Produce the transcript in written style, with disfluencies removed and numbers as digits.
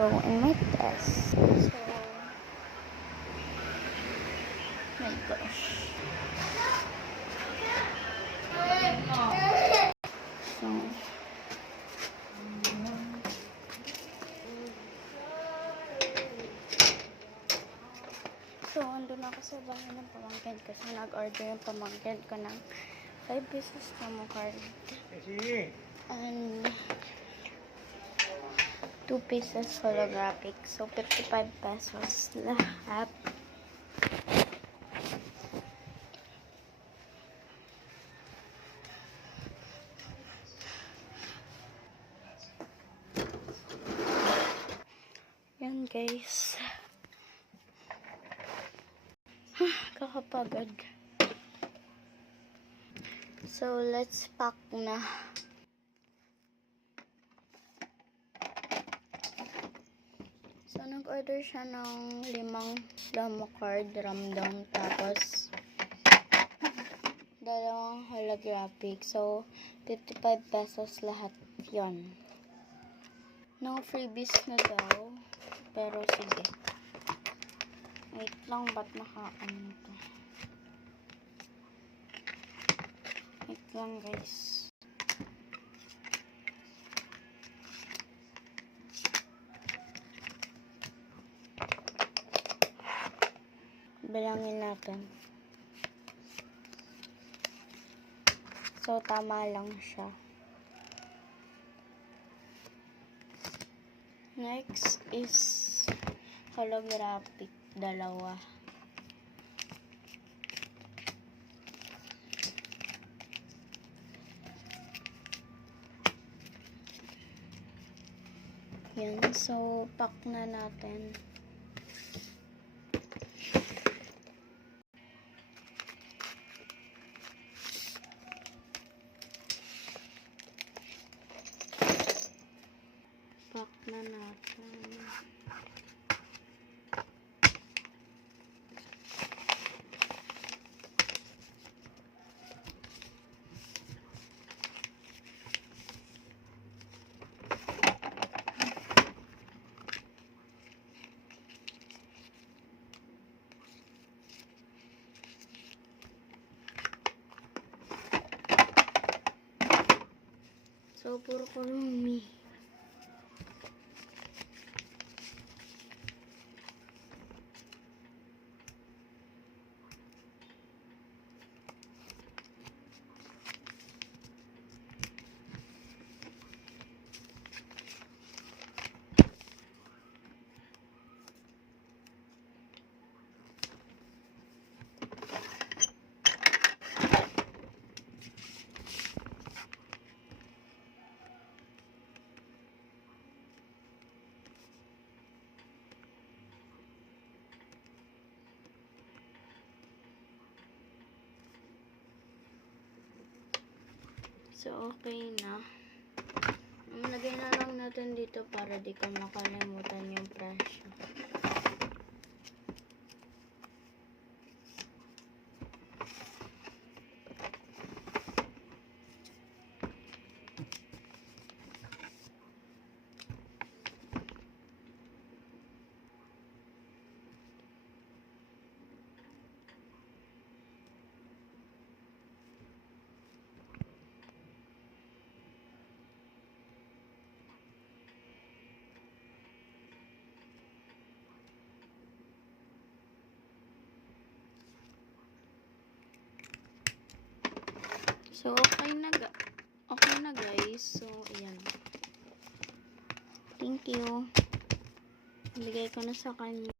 go in my test. So, my gosh. So, andun ako sa bahay ng pamangkin ko. So, nag-order yung pamangkin ko ng 5 pesos promo card. And 2 pieces holographic. So, 55 pesos lahat. Yan guys. Kakapagod. So, let's pack na. So, nag-order siya ng 5 promo card, ramdam, tapos 2 holographic. So, 55 pesos lahat yon. No freebies na daw. Pero, sige. Wait lang, ba't naka-ano to? Wait lang, guys. Bilangin natin. So, tama lang siya. Next is holographic, 2. Yan. So, pack na natin. Pack na natin. So, puro kurumi. So, okay na. Lagay na lang natin dito para di ka makalimutan yung presyo. So, okay na guys. So, ayan. Thank you. Bigay ko na sa kanya.